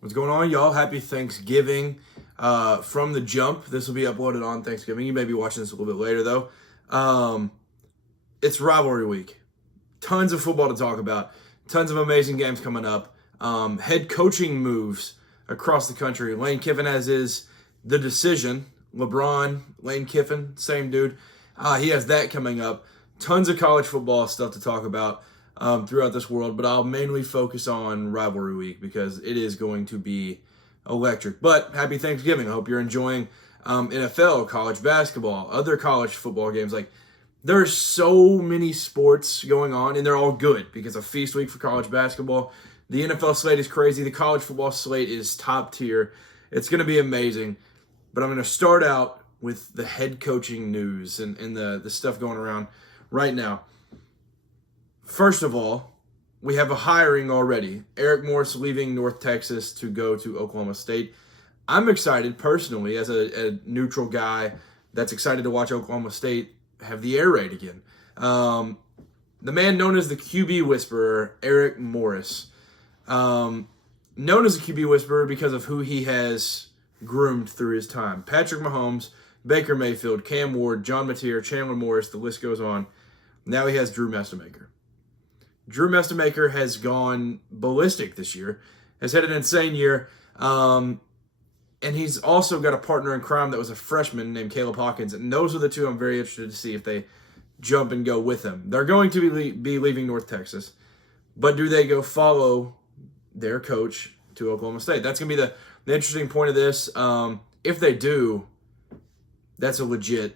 What's going on, y'all? Happy Thanksgiving from the jump. This will be uploaded on Thanksgiving. You may be watching this a little bit later, though. It's rivalry week. Tons of football to talk about. Tons of amazing games coming up. Head coaching moves across the country. Lane Kiffin has The Decision. LeBron, Lane Kiffin, same dude. He has that coming up. Tons of college football stuff to talk about throughout this world, but I'll mainly focus on rivalry week because it is going to be electric. But happy Thanksgiving. I hope you're enjoying NFL, college basketball, other college football games. Like, there's so many sports going on, and they're all good because a feast week for college basketball. The NFL slate is crazy. The college football slate is top tier. It's going to be amazing. But I'm going to start out with the head coaching news and the stuff going around right now. First of all, we have a hiring already. Eric Morris leaving North Texas to go to Oklahoma State. I'm excited personally as a neutral guy that's excited to watch Oklahoma State have the air raid again. The man known as the QB Whisperer, Eric Morris. Known as the QB Whisperer because of who he has groomed through his time. Patrick Mahomes, Baker Mayfield, Cam Ward, John Mateer, Chandler Morris, the list goes on. Now he has Drew Mestemaker. Drew Mestemaker has gone ballistic this year, has had an insane year, and he's also got a partner in crime that was a freshman named Caleb Hawkins, and those are the two I'm very interested to see if they jump and go with him. They're going to be leaving North Texas, but do they go follow their coach to Oklahoma State? That's going to be the interesting point of this. If they do, that's a legit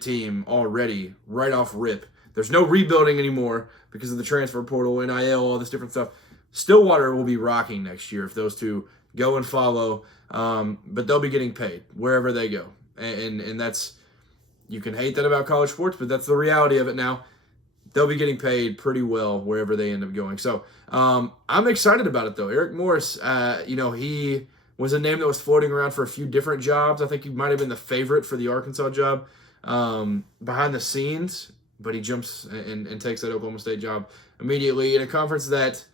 team already, right off rip. There's no rebuilding anymore because of the transfer portal, NIL, all this different stuff. Stillwater will be rocking next year if those two go and follow, but they'll be getting paid wherever they go. And that's, you can hate that about college sports, but that's the reality of it now. They'll be getting paid pretty well wherever they end up going. So I'm excited about it, though. Eric Morris, he was a name that was floating around for a few different jobs. I think he might have been the favorite for the Arkansas job behind the scenes, but he jumps and takes that Oklahoma State job immediately in a conference that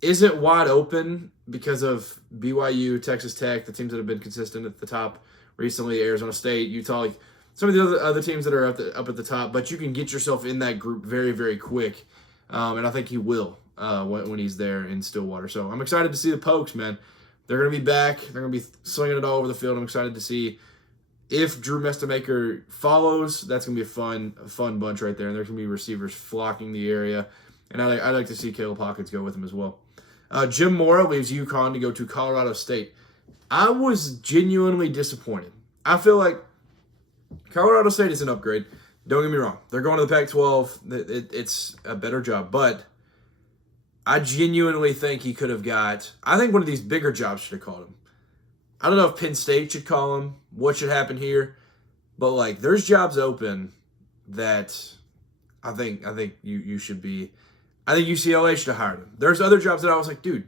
isn't wide open because of BYU, Texas Tech, the teams that have been consistent at the top recently, Arizona State, Utah, like some of the other teams that are up at the top, but you can get yourself in that group very, very quick, and I think he will when he's there in Stillwater. So I'm excited to see the Pokes, man. They're going to be back. They're going to be slinging it all over the field. I'm excited to see if Drew Mestemaker follows. That's going to be a fun bunch right there. And there's going to be receivers flocking the area. And I'd like to see Caleb Hawkins go with him as well. Jim Mora leaves UConn to go to Colorado State. I was genuinely disappointed. I feel like Colorado State is an upgrade. Don't get me wrong. They're going to the Pac-12. It's a better job. But I genuinely think he could have I think one of these bigger jobs should have called him. I don't know if Penn State should call him, what should happen here, but like there's jobs open that I think you should be. I think UCLA should have hired him. There's other jobs that I was like, dude,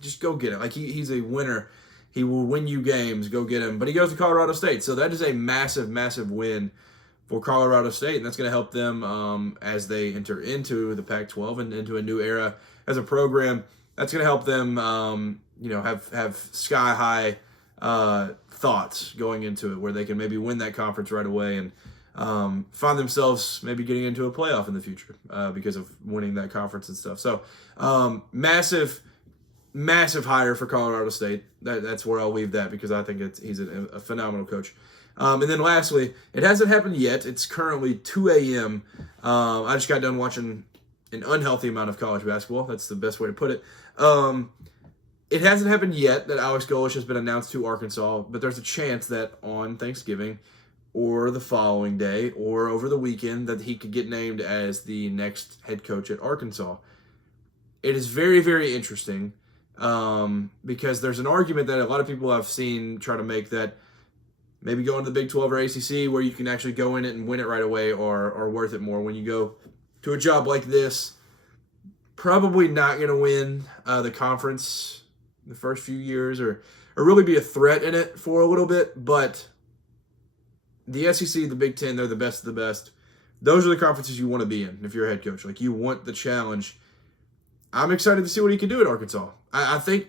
just go get it. Like he's a winner. He will win you games. Go get him. But he goes to Colorado State, so that is a massive, massive win for Colorado State, and that's going to help them as they enter into the Pac-12 and into a new era as a program. That's going to help them, have sky high thoughts going into it, where they can maybe win that conference right away and find themselves maybe getting into a playoff in the future because of winning that conference and stuff. So massive hire for Colorado State. That's where I'll leave that because I think he's a phenomenal coach. And then lastly, it hasn't happened yet. It's currently 2 a.m. I just got done watching an unhealthy amount of college basketball. That's the best way to put it. It hasn't happened yet that Alex Golesh has been announced to Arkansas, but there's a chance that on Thanksgiving or the following day or over the weekend that he could get named as the next head coach at Arkansas. It is very, very interesting because there's an argument that a lot of people I've seen try to make that maybe going to the Big 12 or ACC where you can actually go in it and win it right away are worth it more. When you go to a job like this, probably not going to win the conference the first few years or really be a threat in it for a little bit. But the SEC, the Big 10, they're the best of the best. Those are the conferences you want to be in if you're a head coach. Like, you want the challenge. I'm excited to see what he can do at Arkansas. I think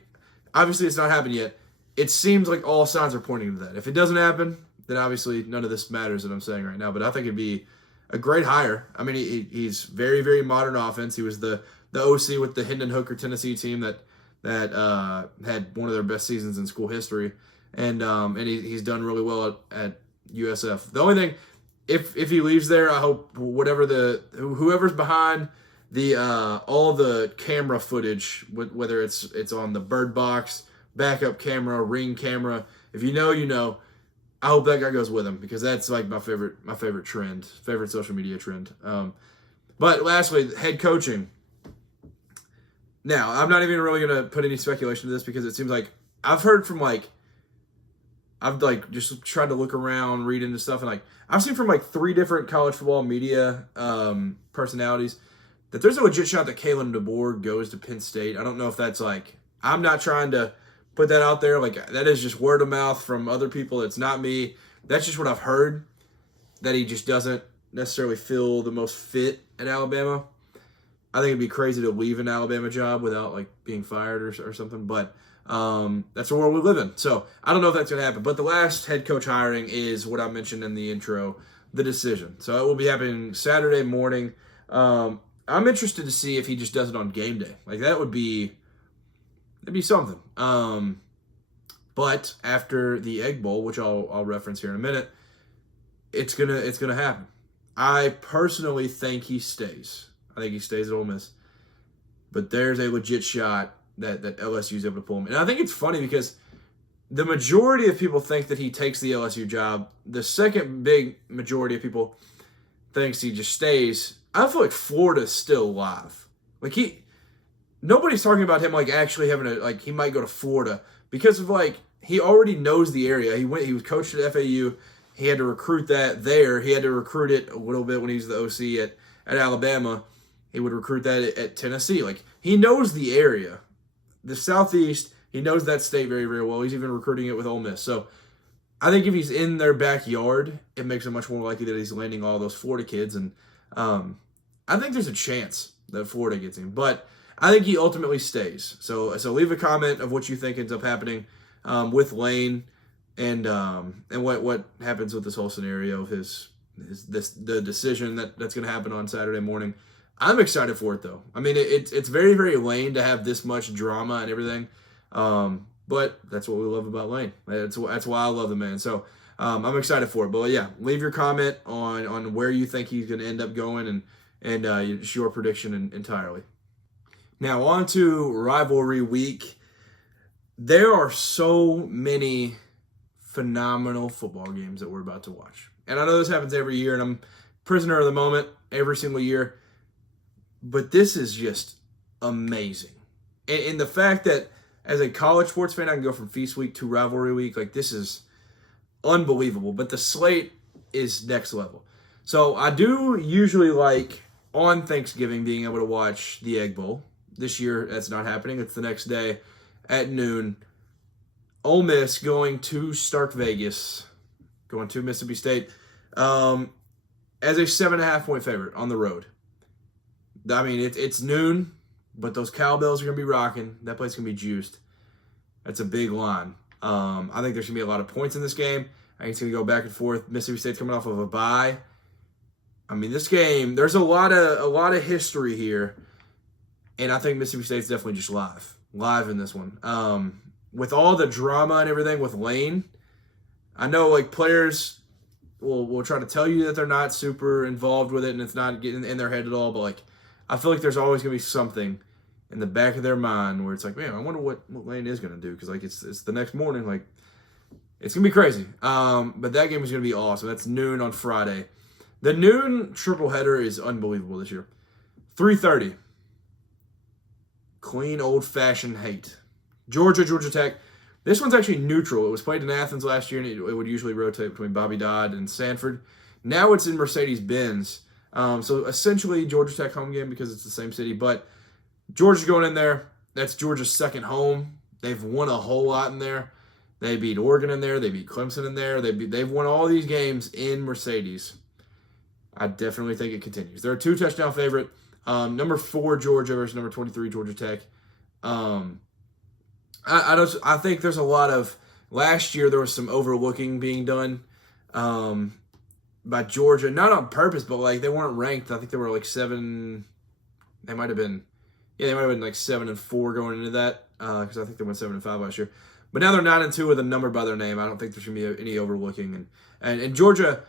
Obviously, it's not happened yet. It seems like all signs are pointing to that. If it doesn't happen, then obviously none of this matters that I'm saying right now. But I think it'd be a great hire. I mean, he's very, very modern offense. He was the OC with the Hendon Hooker Tennessee team that had one of their best seasons in school history, and he's done really well at USF. The only thing, if he leaves there, I hope whoever's behind the all the camera footage, whether it's on the Bird Box, backup camera, Ring camera, if you know, you know. I hope that guy goes with him because that's like my favorite social media trend. But lastly, head coaching. Now, I'm not even really going to put any speculation to this because it seems like I've heard from I've just tried to look around, read into stuff, and I've seen from 3 different college football media personalities that there's a legit shot that Kalen DeBoer goes to Penn State. I don't know if that's I'm not trying to put that out there. That is just word of mouth from other people. It's not me. That's just what I've heard, that he just doesn't necessarily feel the most fit at Alabama. I think it'd be crazy to leave an Alabama job without being fired or something, but that's the world we live in. So I don't know if that's going to happen. But the last head coach hiring is what I mentioned in the intro, the decision. So it will be happening Saturday morning. I'm interested to see if he just does it on game day. That'd be something. But after the Egg Bowl, which I'll reference here in a minute, it's gonna happen. I personally think he stays. I think he stays at Ole Miss. But there's a legit shot that LSU is able to pull him. And I think it's funny because the majority of people think that he takes the LSU job. The second big majority of people thinks he just stays. I feel like Florida's still alive. Nobody's talking about him actually having he might go to Florida because of he already knows the area. He was coached at FAU. He had to recruit that there. He had to recruit it a little bit when he was the OC at Alabama. He would recruit that at Tennessee. He knows the area. The Southeast, he knows that state very, very well. He's even recruiting it with Ole Miss. So I think if he's in their backyard, it makes it much more likely that he's landing all those Florida kids. And I think there's a chance that Florida gets him. But I think he ultimately stays. So leave a comment of what you think ends up happening with Lane and what happens with this whole scenario of the decision that's going to happen on Saturday morning. I'm excited for it though. I mean, it's very, very Lane to have this much drama and everything, but that's what we love about Lane. That's why I love the man. So I'm excited for it. But yeah, leave your comment on where you think he's going to end up going and just your prediction entirely. Now, on to rivalry week. There are so many phenomenal football games that we're about to watch. And I know this happens every year, and I'm prisoner of the moment every single year. But this is just amazing. And the fact that as a college sports fan, I can go from Feast Week to Rivalry Week, this is unbelievable. But the slate is next level. So I do usually on Thanksgiving being able to watch the Egg Bowl. This year, that's not happening. It's the next day at noon. Ole Miss going to Stark Vegas, going to Mississippi State, as a 7.5-point favorite on the road. I mean, it's noon, but those cowbells are going to be rocking. That place is going to be juiced. That's a big line. I think there's going to be a lot of points in this game. I think it's going to go back and forth. Mississippi State's coming off of a bye. I mean, this game, there's a lot of history here. And I think Mississippi State's definitely just live in this one. With all the drama and everything with Lane, I know players will try to tell you that they're not super involved with it and it's not getting in their head at all. But I feel like there's always gonna be something in the back of their mind where it's man, I wonder what Lane is gonna do because it's the next morning. It's gonna be crazy. But that game is gonna be awesome. That's noon on Friday. The noon triple header is unbelievable this year. 3:30. Clean, old-fashioned hate. Georgia Tech. This one's actually neutral. It was played in Athens last year, and it would usually rotate between Bobby Dodd and Sanford. Now it's in Mercedes-Benz. So essentially Georgia Tech home game because it's the same city. But Georgia's going in there. That's Georgia's second home. They've won a whole lot in there. They beat Oregon in there. They beat Clemson in there. They've won all these games in Mercedes. I definitely think it continues. They're a 2-touchdown favorite. Number 4 Georgia versus number 23 Georgia Tech. I I think there's a lot of last year there was some overlooking being done by Georgia, not on purpose, but like they weren't ranked. I think they were like 7. They might have been, yeah, they might have been like 7-4 going into that because I think they went 7-5 last year. But now they're 9-2 with a number by their name. I don't think there's gonna be any overlooking. And Georgia,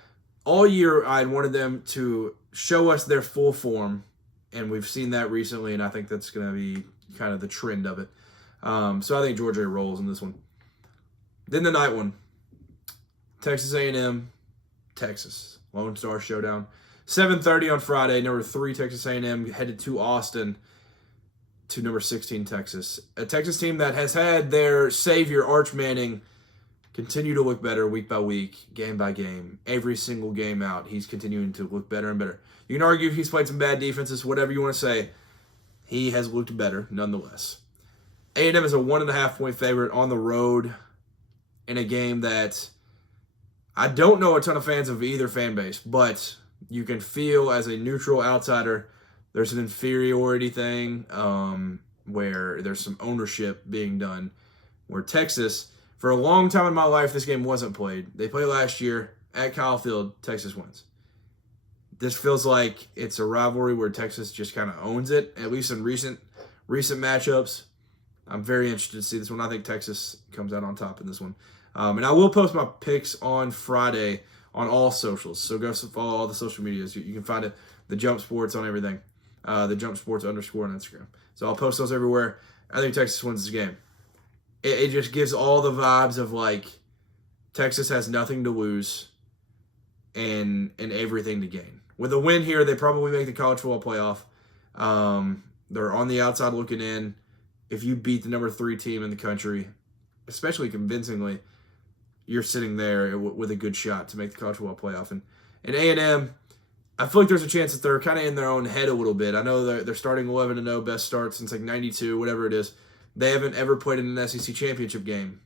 all year I wanted them to show us their full form, and we've seen that recently, and I think that's gonna be kind of the trend of it. So I think Georgia rolls in this one. Then the night one, Texas A&M, Texas, Lone Star Showdown. 7:30 on Friday, number 3 Texas A&M headed to Austin to number 16 Texas. A Texas team that has had their savior, Arch Manning, continue to look better week by week, game by game. Every single game out, he's continuing to look better and better. You can argue he's played some bad defenses, whatever you want to say. He has looked better nonetheless. A&M is a 1.5-point favorite on the road in a game that I don't know a ton of fans of either fan base, but you can feel as a neutral outsider there's an inferiority thing where there's some ownership being done. Where Texas, for a long time in my life, this game wasn't played. They played last year at Kyle Field. Texas wins. This feels like it's a rivalry where Texas just kind of owns it, at least in recent matchups. I'm very interested to see this one. I think Texas comes out on top in this one. And I will post my picks on Friday on all socials. So go follow all the social medias. You can find it, the Jump Sports on everything. The Jump Sports _ on Instagram. So I'll post those everywhere. I think Texas wins this game. It just gives all the vibes of like Texas has nothing to lose and everything to gain. With a win here, they probably make the college football playoff. They're on the outside looking in. If you beat the number 3 team in the country, especially convincingly, you're sitting there with a good shot to make the college football playoff. And A&M, I feel like there's a chance that they're kind of in their own head a little bit. I know they're starting 11-0, best start since like 92, whatever it is. They haven't ever played in an SEC championship game.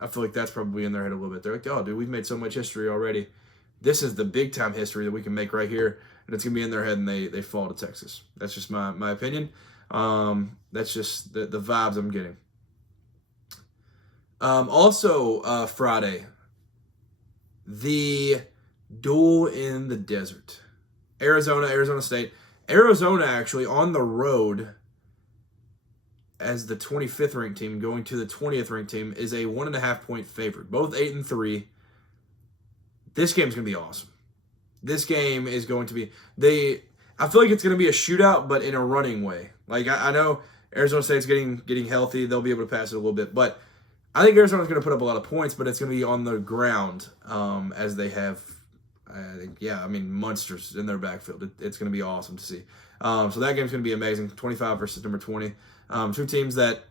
I feel like that's probably in their head a little bit. They're like, oh, dude, we've made so much history already. This is the big-time history that we can make right here, and it's going to be in their head, and they fall to Texas. That's just my opinion. That's just the vibes I'm getting. Also, Friday, the duel in the desert. Arizona State. Arizona actually on the road as the 25th ranked team going to the 20th ranked team is a 1.5-point favorite. Both 8-3. This game's going to be awesome. This game is going to be I feel like it's going to be a shootout, but in a running way. Like I know Arizona State's getting healthy. They'll be able to pass it a little bit, but I think Arizona's going to put up a lot of points, but it's going to be on the ground as they have, monsters in their backfield. It's going to be awesome to see. So that game's going to be amazing. 25 versus number 20. Two teams that,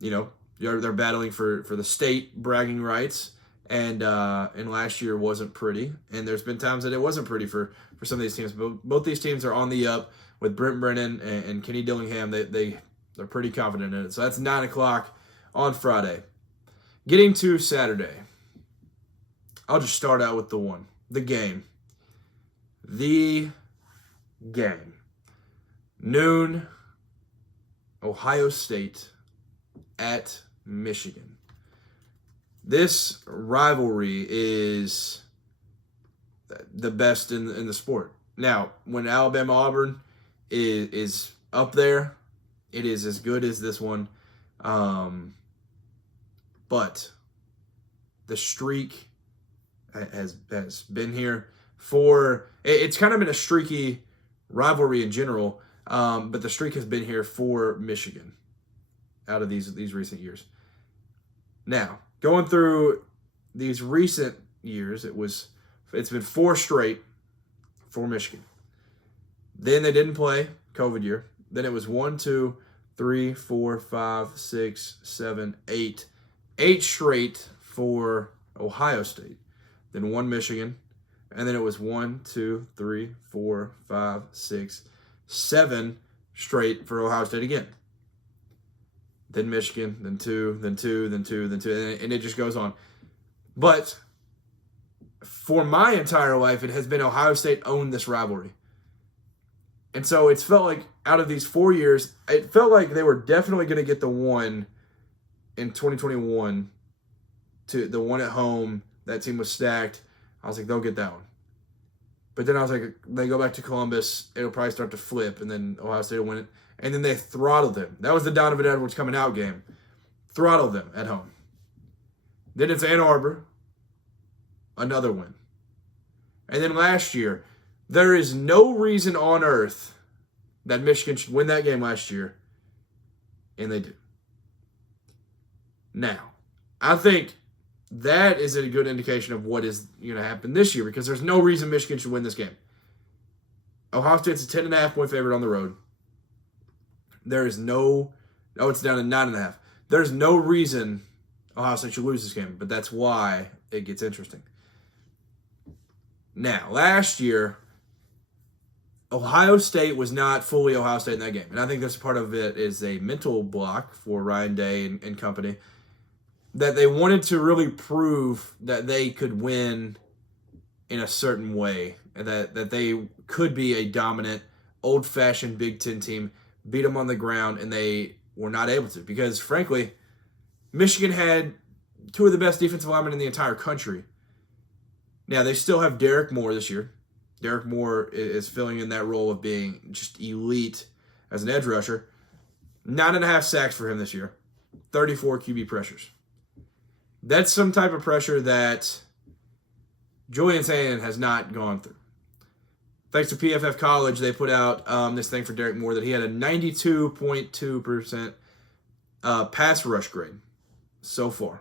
they're battling for the state bragging rights, and last year wasn't pretty. And there's been times that it wasn't pretty for some of these teams. But both these teams are on the up with Brent Brennan and Kenny Dillingham. They're pretty confident in it. So that's 9 o'clock on Friday. Getting to Saturday, I'll just start out with the game. The game. Noon, Ohio State at Michigan. This rivalry is the best in the sport. Now, when Alabama-Auburn is up there, it is as good as this one. But the streak has been here it's kind of been a streaky rivalry in general, but the streak has been here for Michigan out of these recent years. Now, going through these recent years, it's been 4 straight for Michigan. Then they didn't play, COVID year. Then it was 1, 2, 3, 4, 5, 6, 7, 8. 8 straight for Ohio State. Then 1 Michigan. And then it was 1, 2, 3, 4, 5, 6, 7 straight for Ohio State again. Then Michigan, then 2, then 2, then 2, then 2, and it just goes on. But for my entire life, it has been Ohio State owned this rivalry. And so it's felt like out of these 4 years, it felt like they were definitely going to get the one in 2021 to the one at home. That team was stacked. I was like, they'll get that one. But then I was like, they go back to Columbus, it'll probably start to flip, and then Ohio State will win it. And then they throttled them. That was the Donovan Edwards coming out game. Throttled them at home. Then it's Ann Arbor. Another win. And then last year, there is no reason on earth that Michigan should win that game last year. And they do. Now, I think that is a good indication of what is going to happen this year, because there's no reason Michigan should win this game. Ohio State's a 10.5-point favorite on the road. There is no... Oh, it's down to 9.5. There's no reason Ohio State should lose this game, but that's why it gets interesting. Now, last year, Ohio State was not fully Ohio State in that game, and I think that's part of it is a mental block for Ryan Day and company, that they wanted to really prove that they could win in a certain way, and that they could be a dominant, old-fashioned Big Ten team, beat them on the ground, and they were not able to, because, frankly, Michigan had two of the best defensive linemen in the entire country. Now, they still have Derek Moore this year. Derek Moore is filling in that role of being just elite as an edge rusher. 9.5 sacks for him this year. 34 QB pressures. That's some type of pressure that Julian Sayin has not gone through. Thanks to PFF College, they put out this thing for Derek Moore that he had a 92.2% pass rush grade so far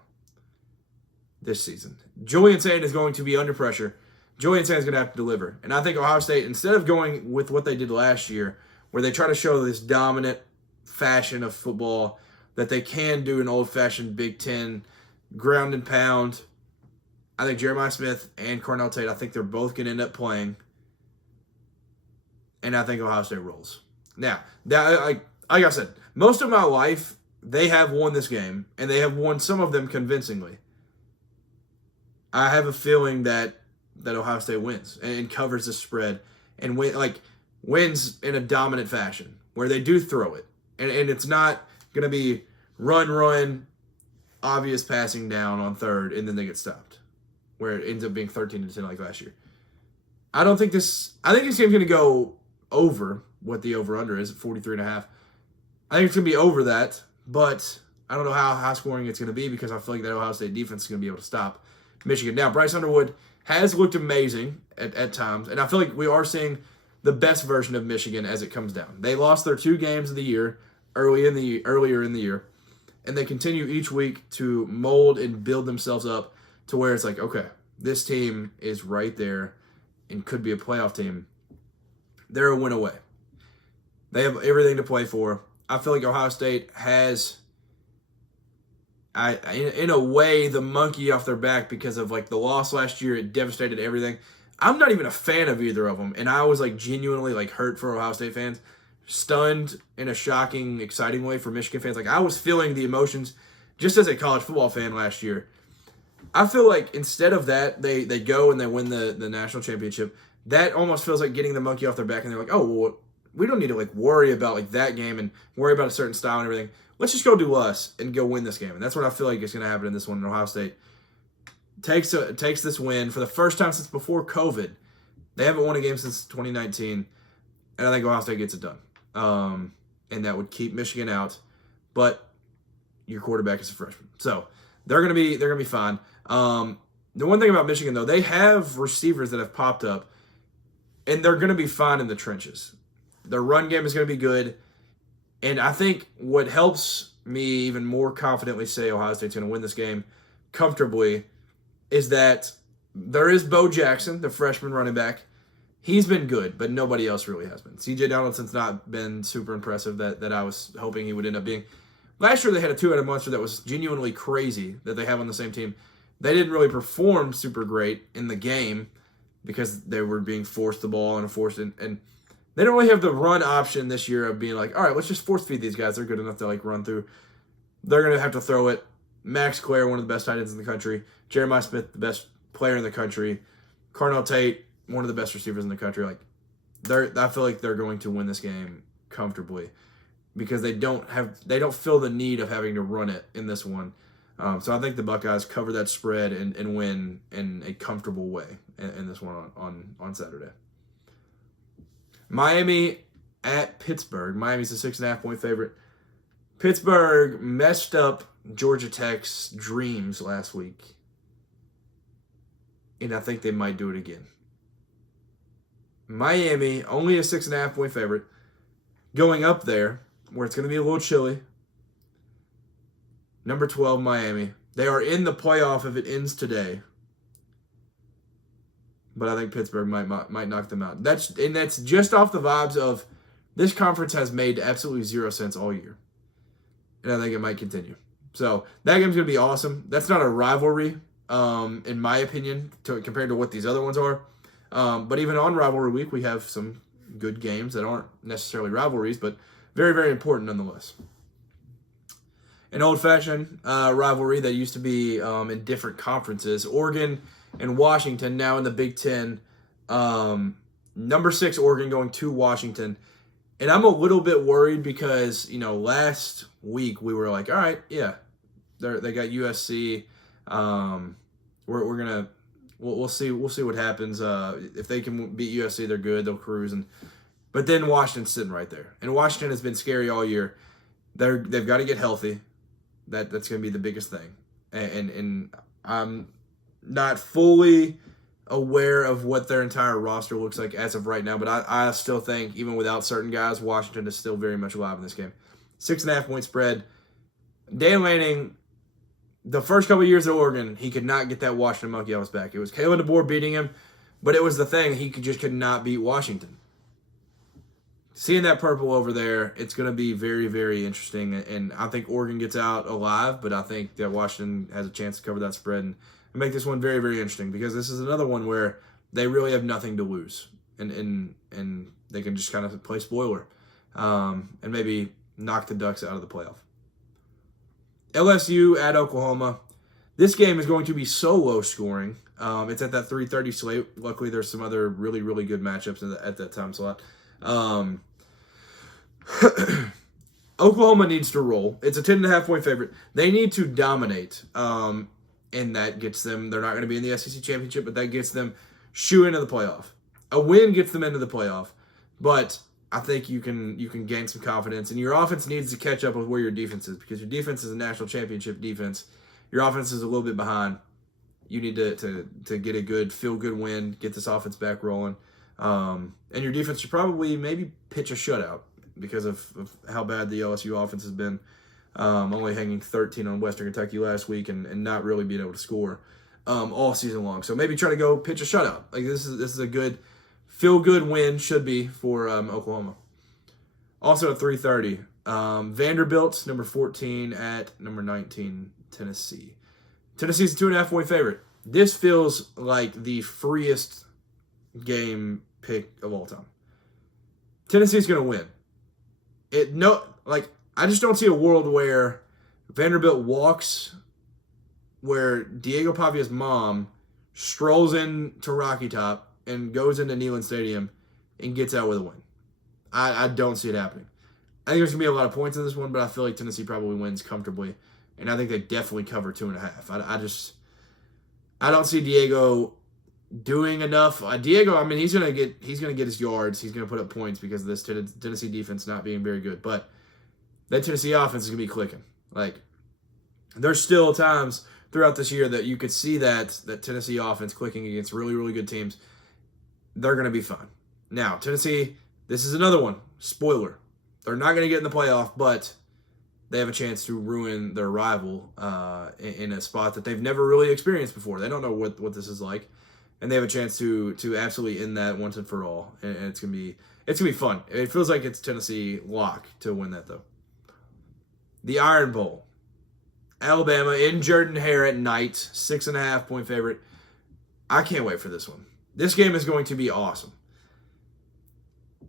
this season. Julian Sayin is going to be under pressure. Julian Sayin is going to have to deliver. And I think Ohio State, instead of going with what they did last year, where they try to show this dominant fashion of football that they can do an old-fashioned Big Ten ground and pound, I think Jeremiah Smith and Cornell Tate, I think they're both going to end up playing. And I think Ohio State rolls. Now, like I said, most of my life, they have won this game, and they have won some of them convincingly. I have a feeling that Ohio State wins and covers the spread and wins in a dominant fashion, where they do throw it. And it's not going to be run, obvious passing down on third, and then they get stopped, where it ends up being 13-10 like last year. I think this game's going to go over what the over-under is at 43.5. I think it's going to be over that, but I don't know how high scoring it's going to be, because I feel like that Ohio State defense is going to be able to stop Michigan. Now, Bryce Underwood has looked amazing at times, and I feel like we are seeing the best version of Michigan as it comes down. They lost their 2 games of the year earlier in the year, and they continue each week to mold and build themselves up to where it's like, okay, this team is right there and could be a playoff team. They're a win away. They have everything to play for. I feel like Ohio State has, in a way, the monkey off their back because of the loss last year. It devastated everything. I'm not even a fan of either of them, and I was genuinely hurt for Ohio State fans, stunned in a shocking, exciting way for Michigan fans. I was feeling the emotions just as a college football fan last year. I feel like instead of that, they go and they win the national championship. That almost feels like getting the monkey off their back, and they're like, oh, well, we don't need to worry about that game and worry about a certain style and everything. Let's just go do us and go win this game. And that's what I feel like is going to happen in this one. And Ohio State takes this win for the first time since before COVID. They haven't won a game since 2019, and I think Ohio State gets it done. And that would keep Michigan out, but your quarterback is a freshman, so they're gonna be fine. The one thing about Michigan, though, they have receivers that have popped up, and they're gonna be fine in the trenches. Their run game is gonna be good. And I think what helps me even more confidently say Ohio State's going to win this game comfortably is that there is Bo Jackson, the freshman running back. He's been good, but nobody else really has been. C.J. Donaldson's not been super impressive that I was hoping he would end up being. Last year they had a two-headed monster that was genuinely crazy that they have on the same team. They didn't really perform super great in the game because they were being forced the ball and they don't really have the run option this year of being all right, let's just force feed these guys. They're good enough to run through. They're going to have to throw it. Max Clare, one of the best tight ends in the country. Jeremiah Smith, the best player in the country. Cornell Tate, one of the best receivers in the country. I feel like they're going to win this game comfortably. because they don't feel the need of having to run it in this one. So I think the Buckeyes cover that spread and win in a comfortable way in this one on Saturday. Miami at Pittsburgh. Miami's a 6.5-point favorite. Pittsburgh messed up Georgia Tech's dreams last week, and I think they might do it again. Miami, only a 6.5-point favorite, going up there where it's going to be a little chilly. Number 12, Miami. They are in the playoff if it ends today. But I think Pittsburgh might knock them out. That's just off the vibes of this conference has made absolutely zero sense all year. And I think it might continue. So that game's going to be awesome. That's not a rivalry, in my opinion, compared to what these other ones are. But even on rivalry week, we have some good games that aren't necessarily rivalries, but very, very important nonetheless. An old-fashioned rivalry that used to be in different conferences. Oregon and Washington now in the Big Ten. Number 6 Oregon going to Washington. And I'm a little bit worried because, last week we were like, all right, yeah, they got USC. We'll see what happens. If they can beat USC, they're good. They'll cruise. But then Washington's sitting right there. And Washington has been scary all year. They've got to get healthy. That's going to be the biggest thing. And I'm not fully aware of what their entire roster looks like as of right now, but I still think, even without certain guys, Washington is still very much alive in this game. 6.5-point spread. Dan Lanning, the first couple of years at Oregon, he could not get that Washington monkey off his back. It was Kalen DeBoer beating him, but it was the thing. He could not beat Washington. Seeing that purple over there, it's going to be very, very interesting. And I think Oregon gets out alive, but I think that Washington has a chance to cover that spread and make this one very, very interesting, because this is another one where they really have nothing to lose. And they can just kind of play spoiler and maybe knock the Ducks out of the playoff. LSU at Oklahoma. This game is going to be so low scoring. It's at that 3:30 slate. Luckily, there's some other really, really good matchups at that time slot. Oklahoma needs to roll. It's a 10.5-point favorite. They need to dominate, and that gets them. They're not going to be in the SEC championship, but that gets them shoe into the playoff. A win gets them into the playoff, but I think you can gain some confidence, and your offense needs to catch up with where your defense is, because your defense is a national championship defense. Your offense is a little bit behind. You need to get a good feel-good win, get this offense back rolling. And your defense should probably maybe pitch a shutout because of how bad the LSU offense has been. Only hanging 13 on Western Kentucky last week and not really being able to score all season long. So maybe try to go pitch a shutout. Like this is a good feel-good win, should be, for Oklahoma. Also at 3:30, Vanderbilt, number 14 at number 19, Tennessee. Tennessee's a 2.5-point favorite. This feels like the freest game pick of all time. Tennessee's going to win. I just don't see a world where Vanderbilt walks, where Diego Pavia's mom strolls into Rocky Top and goes into Neyland Stadium and gets out with a win. I don't see it happening. I think there's going to be a lot of points in this one, but I feel like Tennessee probably wins comfortably, and I think they definitely cover 2.5. I don't see Diego doing enough. Diego, I mean, he's gonna get his yards. He's gonna put up points because of this Tennessee defense not being very good. But that Tennessee offense is gonna be clicking. Like, there's still times throughout this year that you could see that Tennessee offense clicking against really, really good teams. They're gonna be fine. Now, Tennessee, this is another one. Spoiler: they're not gonna get in the playoff, but they have a chance to ruin their rival in a spot that they've never really experienced before. They don't know what this is like. And they have a chance to absolutely end that once and for all, and it's gonna be fun. It feels like it's Tennessee lock to win that though. The Iron Bowl, Alabama in Jordan-Hare at night, 6.5-point favorite. I can't wait for this one. This game is going to be awesome.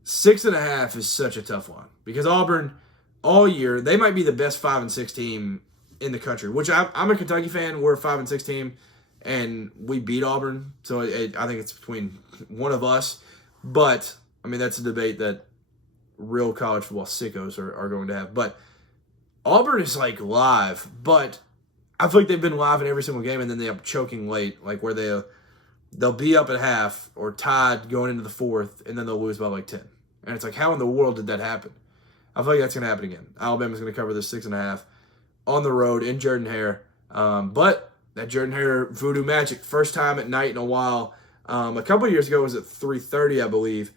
6.5 is such a tough one because Auburn all year they might be the best 5-6 team in the country. Which I'm a Kentucky fan. We're a 5-6 team. And we beat Auburn, so I think it's between one of us. But, I mean, that's a debate that real college football sickos are going to have. But Auburn is like live, but I feel like they've been live in every single game, and then they end up choking late, like where they'll be up at half or tied going into the fourth, and then they'll lose by like 10. And it's like, how in the world did that happen? I feel like that's going to happen again. Alabama's going to cover this 6.5 on the road in Jordan-Hare. But that Jordan-Hare voodoo magic, first time at night in a while. A couple of years ago, it was at 3:30, I believe,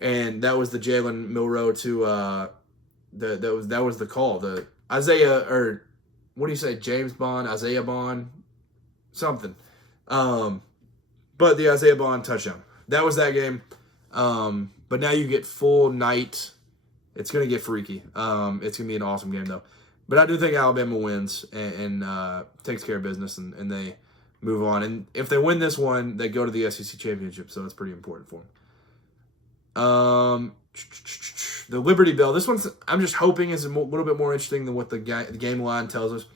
and that was the Jalen Milroe to that was the call. The Isaiah, or what do you say, James Bond, Isaiah Bond, something. But the Isaiah Bond touchdown. That was that game. But now you get full night. It's going to get freaky. It's going to be an awesome game, though. But I do think Alabama wins and takes care of business, and they move on. And if they win this one, they go to the SEC Championship, so it's pretty important for them. The Liberty Bell. This one's, I'm just hoping, is a little bit more interesting than what the game line tells us.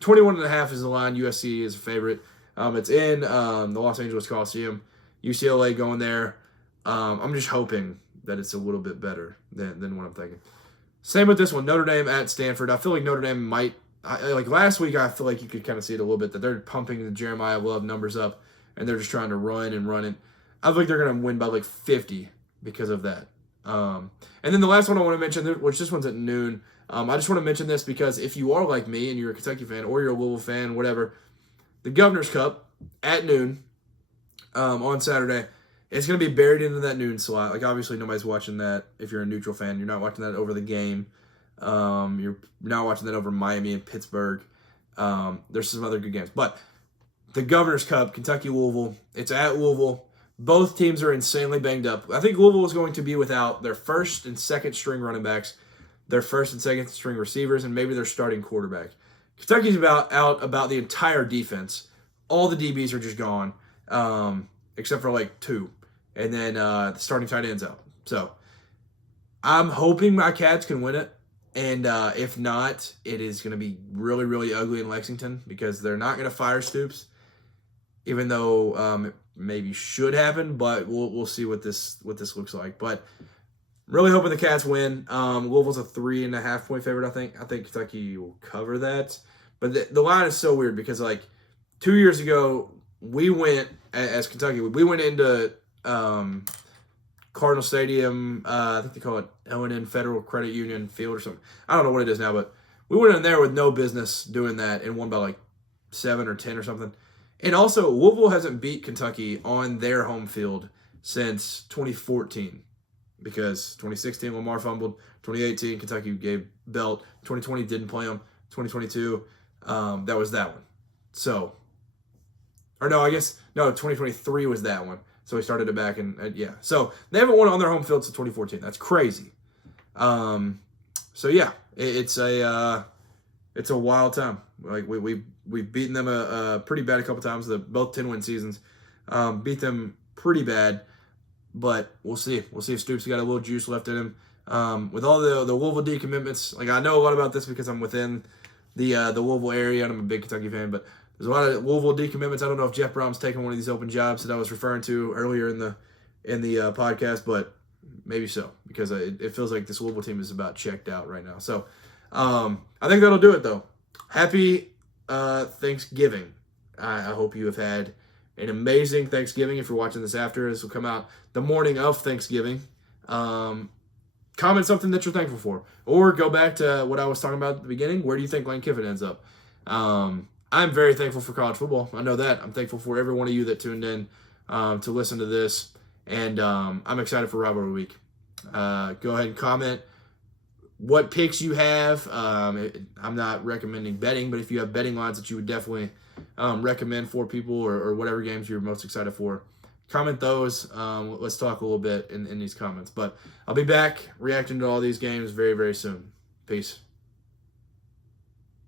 21.5 is the line. USC is a favorite. It's in the Los Angeles Coliseum. UCLA going there. I'm just hoping that it's a little bit better than what I'm thinking. Same with this one, Notre Dame at Stanford. I feel like Notre Dame might, like last week, I feel like you could kind of see it a little bit, that they're pumping the Jeremiah Love numbers up, and they're just trying to run it. I feel like they're going to win by like 50 because of that. And then the last one I want to mention, which this one's at noon, I just want to mention this because if you are like me and you're a Kentucky fan or you're a Louisville fan, whatever, the Governor's Cup at noon on Saturday, it's going to be buried into that noon slot. Like, obviously, nobody's watching that. If you're a neutral fan, you're not watching that over the game. You're not watching that over Miami and Pittsburgh. There's some other good games. But the Governor's Cup, Kentucky-Louisville, it's at Louisville. Both teams are insanely banged up. I think Louisville is going to be without their first and second string running backs, their first and second string receivers, and maybe their starting quarterback. Kentucky's out about the entire defense. All the DBs are just gone, except for like 2. And then the starting tight end's out. So I'm hoping my Cats can win it. And if not, it is going to be really, really ugly in Lexington because they're not going to fire Stoops, even though it maybe should happen. But we'll see what this looks like. But really hoping the Cats win. Louisville's a 3.5 point favorite, I think. I think Kentucky will cover that. But the line is so weird because, like, 2 years ago, we went, as Kentucky, we went into Cardinal Stadium, I think they call it L&N Federal Credit Union Field or something. I don't know what it is now, but we went in there with no business doing that and won by like 7 or 10 or something. And also, Louisville hasn't beat Kentucky on their home field since 2014 because 2016 Lamar fumbled, 2018 Kentucky gave belt, 2020 didn't play them, 2022 that was that one. So, or no, 2023 was that one. So we started it back, and yeah. So they haven't won on their home field since 2014. That's crazy. So yeah, it's a wild time. Like we've beaten them a pretty bad a couple times. Both 10-win seasons, beat them pretty bad. But we'll see. We'll see if Stoops got a little juice left in him. With all the Louisville decommitments, like I know a lot about this because I'm within the Louisville area and I'm a big Kentucky fan, but there's a lot of Louisville decommitments. I don't know if Jeff Brom's taking one of these open jobs that I was referring to earlier in the podcast, but maybe so because it feels like this Louisville team is about checked out right now. So I think that'll do it, though. Happy Thanksgiving. I hope you have had an amazing Thanksgiving. If you're watching this after, this will come out the morning of Thanksgiving. Comment something that you're thankful for, or go back to what I was talking about at the beginning. Where do you think Lane Kiffin ends up? I'm very thankful for college football. I know that. I'm thankful for every one of you that tuned in to listen to this. And I'm excited for Rivalry Week. Go ahead and comment what picks you have. I'm not recommending betting, but if you have betting lines that you would definitely recommend for people or whatever games you're most excited for, comment those. Let's talk a little bit in these comments. But I'll be back reacting to all these games very, very soon. Peace.